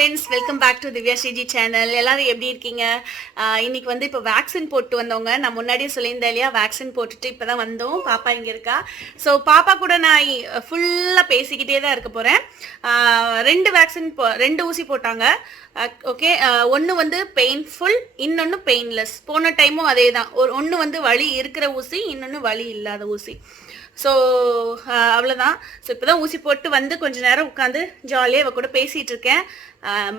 Friends, welcome back to Divya Sriji channel. எல்லாரும் எப்படி இருக்கீங்க? இன்னைக்கு வந்து இப்போ வேக்சின் போட்டு வந்தவங்க. நான் முன்னாடியே சொல்லியிருந்தேன் இல்லையா, வேக்சின் போட்டுட்டு இப்போ தான் வந்தோம். பாப்பா இங்கே இருக்கா. ஸோ பாப்பா கூட நான் ஃபுல்லாக பேசிக்கிட்டே தான் இருக்க போகிறேன். ரெண்டு ஊசி போட்டாங்க. ஓகே, ஒன்று வந்து பெயின்ஃபுல், இன்னொன்று பெயின்லெஸ். போன டைமும் அதே தான். ஒன்று வந்து வலி இருக்கிற ஊசி, இன்னொன்று வலி இல்லாத ஊசி. ஸோ அவ்வளோதான். ஸோ இப்போ தான் ஊசி போட்டு வந்து கொஞ்ச நேரம் உட்காந்து ஜாலியாக இவ கூட பேசிகிட்டு இருக்கேன்.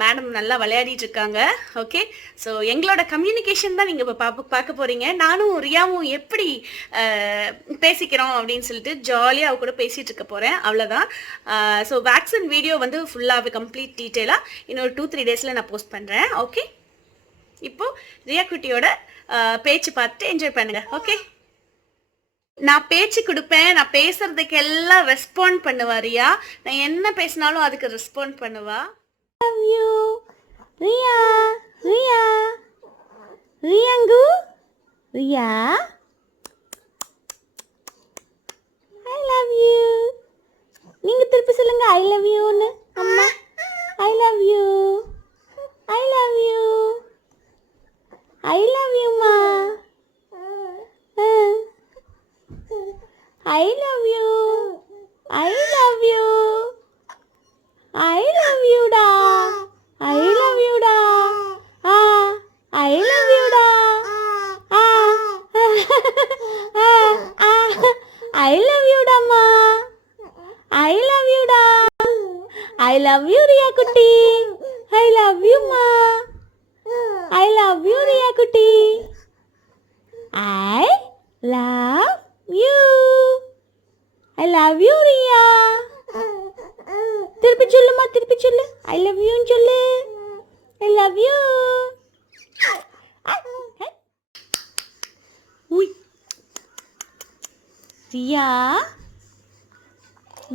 மேடம் நல்லா விளையாடிட்டு இருக்காங்க. ஓகே, ஸோ எங்களோட கம்யூனிகேஷன் தான் நீங்கள் இப்போ பார்க்க போகிறீங்க. நானும் ரியாவும் எப்படி பேசிக்கிறோம் அப்படின்னு சொல்லிட்டு ஜாலியாக அவ கூட பேசிகிட்டு இருக்க போகிறேன். அவ்வளோதான். ஸோ வேக்சின் வீடியோ வந்து ஃபுல்லாக கம்ப்ளீட் டீட்டெயிலாக இன்னொரு 2-3 டேஸில் நான் போஸ்ட் பண்ணுறேன். ஓகே, இப்போது ரியா குட்டியோட பேச்சு பார்த்துட்டு என்ஜாய் பண்ணுங்கள். ஓகே, நான் பேச்சு கொடுப்பேன். நான் பேசுறதுக்கு எல்லாம் ரெஸ்பாண்ட் பண்ணுவா ரியா. நான் என்ன பேசினாலும் அதுக்கு ரெஸ்பாண்ட் பண்ணுவா. Love you Riya. ரியா ரியாங்கு ரியா, ஐ லவ் யூ. நீங்க திருப்பி சொல்லுங்க ஐ லவ் யூன்னு. அம்மா I love you, I love you, I love யூமா. I love you. I love you. I love you da. I love you da. I love you da. I love you da ma. I love you da. I love you Riya kutti. I love you ma. I love you Riya kutti. I love you. I love you Riya. திருப்பி சொல்லுமா, திருப்பி சொல்லு. I love you சொல்லு. I love you. உய் Riya,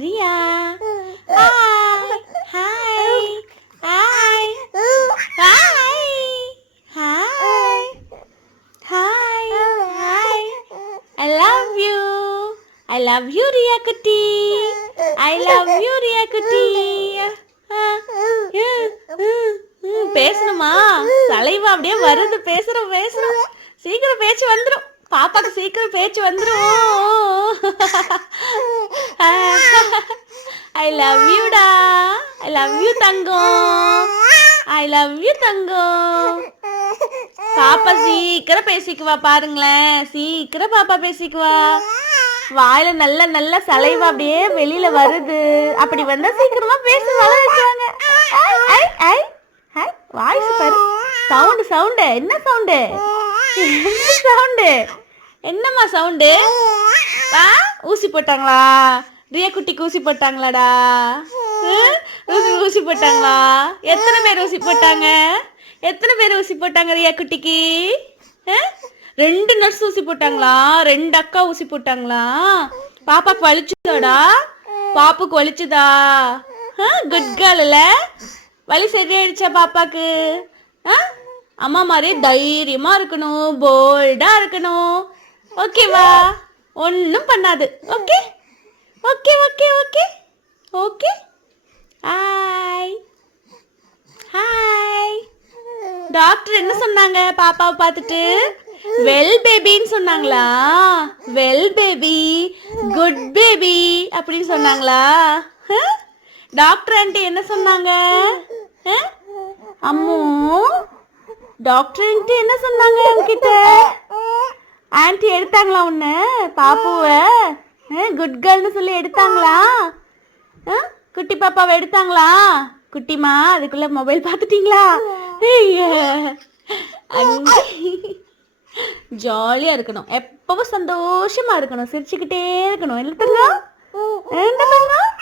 Riya. Hi hi hi hi hi hi hi. I love you. I love you Riya kutti. I love you Riya kutti. பேசணுமா? Saliva அப்படியே வருது. பேசுறோம் பேசுறோம். சீக்கிரம் பேச்சு வந்துடும். பாப்பாக்கு சீக்கிரம் பேச்சு வந்துடும். I love you டா. I love you Thangam. I love you தங்கம். பாப்பா சீக்கிரம் பேசிக்குவா பாருங்களேன். சீக்கிரம் பாப்பா பேசிக்குவா. வாயில நல்ல நல்ல சலைவா அப்படியே வெளியில வருது. அப்படி வந்தா சீக்கிரமா பேச வளர்க்குவாங்க. வாய்ஸ் பாரு. Sound sound. என்ன சவுண்டு? என்ன சவுண்டு? என்னம்மா சவுண்டு? ஊசி போட்டாங்களா? ரியா குட்டிக்கு ஊசி போட்டாங்களாடா? ஊசி போட்டாங்களா? எத்தனை பேர் ஊசி போட்டாங்க? எத்தனை பேர் ஊசி போட்டாங்க ரியா குட்டிக்கு? 2 நர்ஸ் ஊசி போட்டாங்களா? 2 அக்கா ஊசி போட்டாங்களா? பாப்பாக்கு வலிச்சுதாடா? பாப்புக்கு வலிச்சுதா? குட் கேர்ள்ல. வலி சரியாயிடுச்சா பாப்பாக்கு? அம்மா மாதிரி தைரியமா இருக்கணும், போல்டா இருக்கணும். ஓகேவா? ஒன்றும் பண்ணாது. Okay okay okay okay okay. Hi hi. Doctor என்ன சொன்னாங்க பாப்பாவை பார்த்துட்டு? வெல் பேபின்னு சொன்னாங்களா? வெல் பேபி, குட் பேபி அப்படின்னு சொன்னாங்களா? டாக்டர் ஆண்டி என்ன சொன்னாங்க? அம்மு, டாக்டர் ஆண்டி என்ன சொன்னாங்க உன்கிட்ட? ஆண்டி எடுத்தாங்களா உன்னை, பாப்புவை குட் கேர்ள்னு சொல்லி எடுத்தாங்களா? குட்டி பாப்பாவை எடுத்தாங்களா? குட்டிமா அதுக்குள்ள மொபைல் பார்த்துட்டீங்களா? ஜாலியா இருக்கணும், எப்பவும் சந்தோஷமா இருக்கணும், சிரிச்சுக்கிட்டே இருக்கணும். இல்லை தங்கம்? என்ன தங்கம்?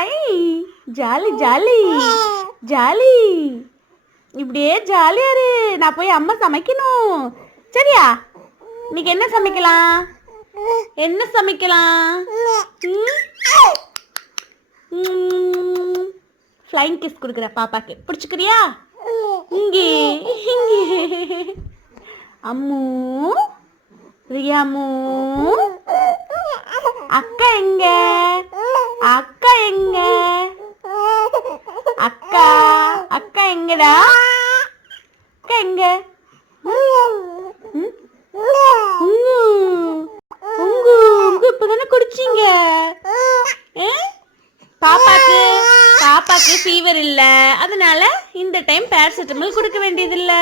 ஐ ஜாலி ஜாலி ஜாலி. இப்படியே ஜாலியா இரு. நான் போய் அம்மா சமைக்கணும். சரியா? இன்னைக்கு என்ன சமைக்கலாம்? என்ன சமைக்கலாம்? ஃப்ளைங் கிஸ் கொடுக்குற பாப்பாக்கு. பிடிச்சிக்கிறியா? இங்கே இங்கே. அம்மு, ரியாமு. அக்கா எங்க? அக்கா எங்க? அக்கா அக்கா எங்கடா? அக்கா எங்க? உங்கு உங்கு உங்கு இப்பதானே குடிச்சீங்க. பாப்பாக்கு ஃபீவர் இல்ல, அதனால இந்த டைம் பேராசிட்டமால் கொடுக்க வேண்டியது இல்ல.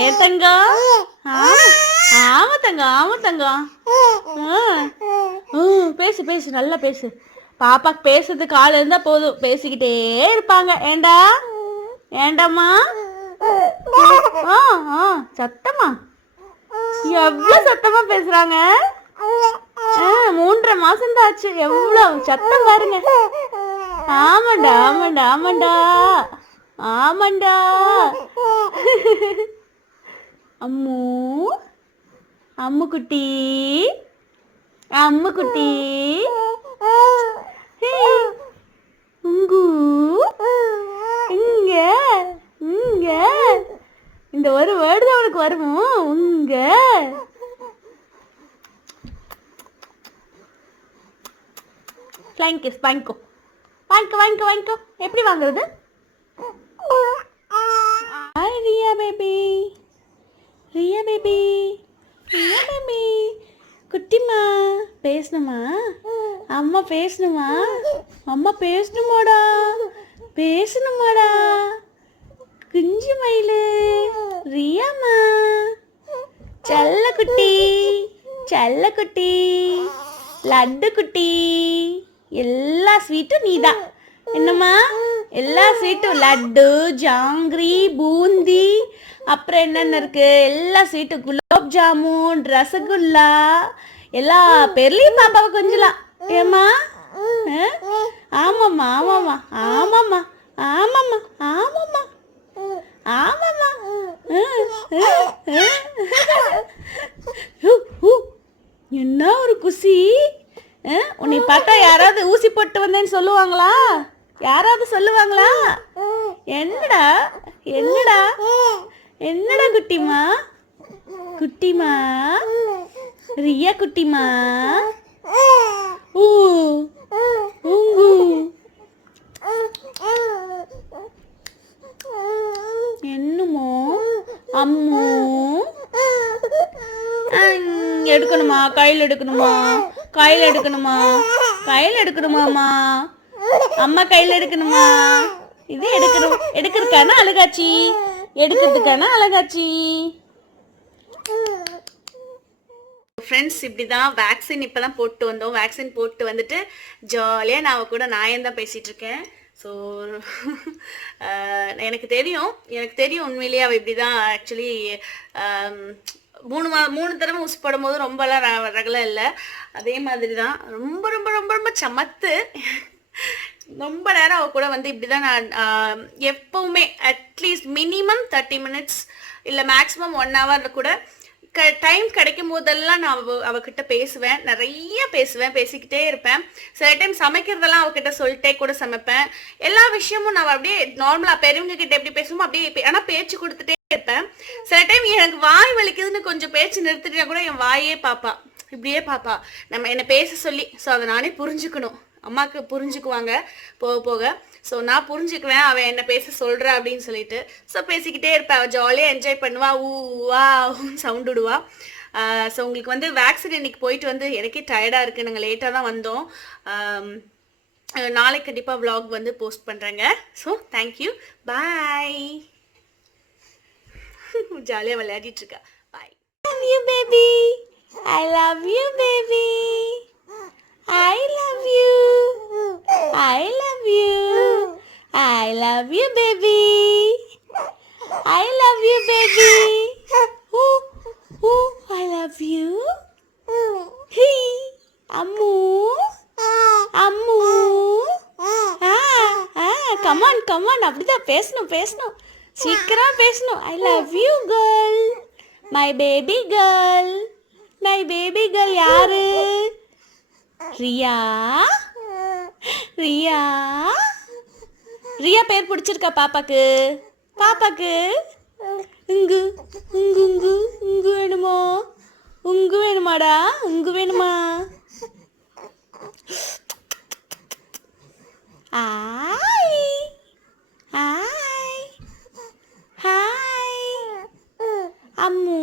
ஏ தங்கம்? ஆமா தங்கம், ஆமா தங்கம். பேசு பேசு, நல்லா பேசு. பாப்பாக்கு பேசுறது கால இருந்தா போதும், பேசிக்கிட்டே இருப்பாங்க. ஏண்டா ஏண்டாம்மா? சத்தமா எவ்வளவு சத்தமா பேசுறாங்க. 3.5 மாசம் தான் ஆச்சு, எவ்வளவு சத்தம் பாருங்க. ஆமாண்டா ஆமாண்டா ஆமாண்டா ஆமாண்டா. அம்மு அம்மு குட்டி, அம்மு குட்டி. உங்கு இங்க இங்க இந்த ஒரு வேர்டு தான் உனக்கு வருமோ? உங்க ஃப்ளைங் கிஸ் வாங்கிக்கோ, வாங்கிக்கோ வாங்கிக்கோ வாங்கிக்கோ. எப்படி வாங்குறது? Riya baby, Riya baby, Riya baby. குட்டிமா பேசணுமா? அம்மா பேசணுமா? அம்மா பேசணுமாடா, பேசணுமாடா. குஞ்சு மயிலு ரியாமா, செல்ல குட்டி, செல்ல குட்டி, லட்டு குட்டி. எல்லா ஸ்வீட்டும் நீதான். என்னம்மா? எல்லா ஸ்வீட்டும், லட்டு, ஜாங்கிரி, பூந்தி, அப்புறம் என்னென்ன இருக்கு எல்லா ஸ்வீட்டும், குலாப் ஜாமுன், ரசகுல்லா, எல்லா பேர்லையும் பாப்பாவை கொஞ்சலாம். ஏம்மா? ஆமாம்மா ஆமாம்மா ஆமாம்மா ஆமாம்மா ஆமாம்மா ஆமாம்மா. என்ன ஒரு குசி. உன்னை பார்த்தா யாராவது ஊசி போட்டு வந்தேன்னு சொல்லுவாங்களா? யாராவது சொல்லுவாங்களா? என்னடா என்னடா என்னடா குட்டிமா, குட்டிமா, ரியா குட்டிமா. ஊங்கு என்னமோ அம்மு எடுக்கணுமா? கையில் எடுக்கணுமா? கையில் எடுக்கணுமா? கையில் எடுக்கணுமாம்மா? அம்மா கையில் எடுக்கணுமா? இது எடுக்கணும், எடுக்கிறதுக்கான அழகாச்சி, எடுக்கிறதுக்கான அழகாச்சி. ஃப்ரெண்ட்ஸ், இப்படி தான் வேக்சின் இப்போ தான் போட்டு வந்தோம். வேக்சின் போட்டு வந்துட்டு ஜாலியாக நான் கூட நாயந்தான் பேசிகிட்டு இருக்கேன். ஸோ எனக்கு தெரியும் உண்மையிலேயே அவள் இப்படி தான். ஆக்சுவலி 3 தடவை ஊசி போடும் போது ரொம்பலாம் ரகலை இல்லை. அதே மாதிரி தான் ரொம்ப ரொம்ப ரொம்ப ரொம்ப சமத்து. ரொம்ப நேரம் அவள் கூட வந்து இப்படி தான் நான் எப்போவுமே அட்லீஸ்ட் மினிமம் 30 மினிட்ஸ் இல்லை மேக்ஸிமம் 1 ஹவர் கூட டைம் கிடைக்கும் போதெல்லாம் நான் அவகிட்ட பேசுவேன், நிறைய பேசுவேன், பேசிக்கிட்டே இருப்பேன். சில டைம் சமைக்கிறதெல்லாம் அவகிட்ட சொல்லிட்டே கூட சமைப்பேன். எல்லா விஷயமும் நான் அப்படியே நார்மலாக பெரியவங்க கிட்ட எப்படி பேசுவோமோ அப்படியே, ஆனால் பேச்சு கொடுத்துட்டே இருப்பேன். சில டைம் எனக்கு வாய் வலிக்குதுன்னு கொஞ்சம் பேச்சு நிறுத்திட்டா கூட என் வாயே பாப்பா, இப்படியே பாப்பா நம்ம என்னை பேச சொல்லி. ஸோ அதை நானே புரிஞ்சுக்கணும். அம்மாவுக்கு புரிஞ்சுக்குவாங்க போக போக. ஸோ நான் புரிஞ்சுக்குவேன் அவன் என்ன பேச சொல்கிறா அப்படின்னு சொல்லிட்டு. ஸோ பேசிக்கிட்டே இருப்பேன். அவள் ஜாலியாக என்ஜாய் பண்ணுவா, ஊவா சவுண்ட் விடுவா. ஸோ உங்களுக்கு வந்து வேக்சின் இன்னைக்கு போயிட்டு வந்து எனக்கே டயர்டாக இருக்குது. நாங்கள் லேட்டாக தான் வந்தோம். நாளைக்கு கண்டிப்பாக vlog வந்து போஸ்ட் பண்ணுறேங்க. ஸோ தேங்க்யூ, பாய். ஜாலியாக விளையாடிட்டு இருக்கா. பாய். Love you baby, I love you baby, I love you, I love you, I love you baby, I love you baby. Ooh, ooh, I love you. Hey, Ammu, Ammu. Come on, come on. அப்படிதான் பேசணும். சீக்கிரம் பேசணும். I love you girl, my baby girl, my baby girl. யாரு? ரியா. ரியா, ரியா பேர் பிடிச்சிருக்கா பாப்பாக்கு? பாப்பாக்கு உங்கு உங்கு உங்கு உங்கு வேணுமோ? உங்கு வேணுமாடா? உங்கு வேணுமா? ஆய் ஆய் அம்மு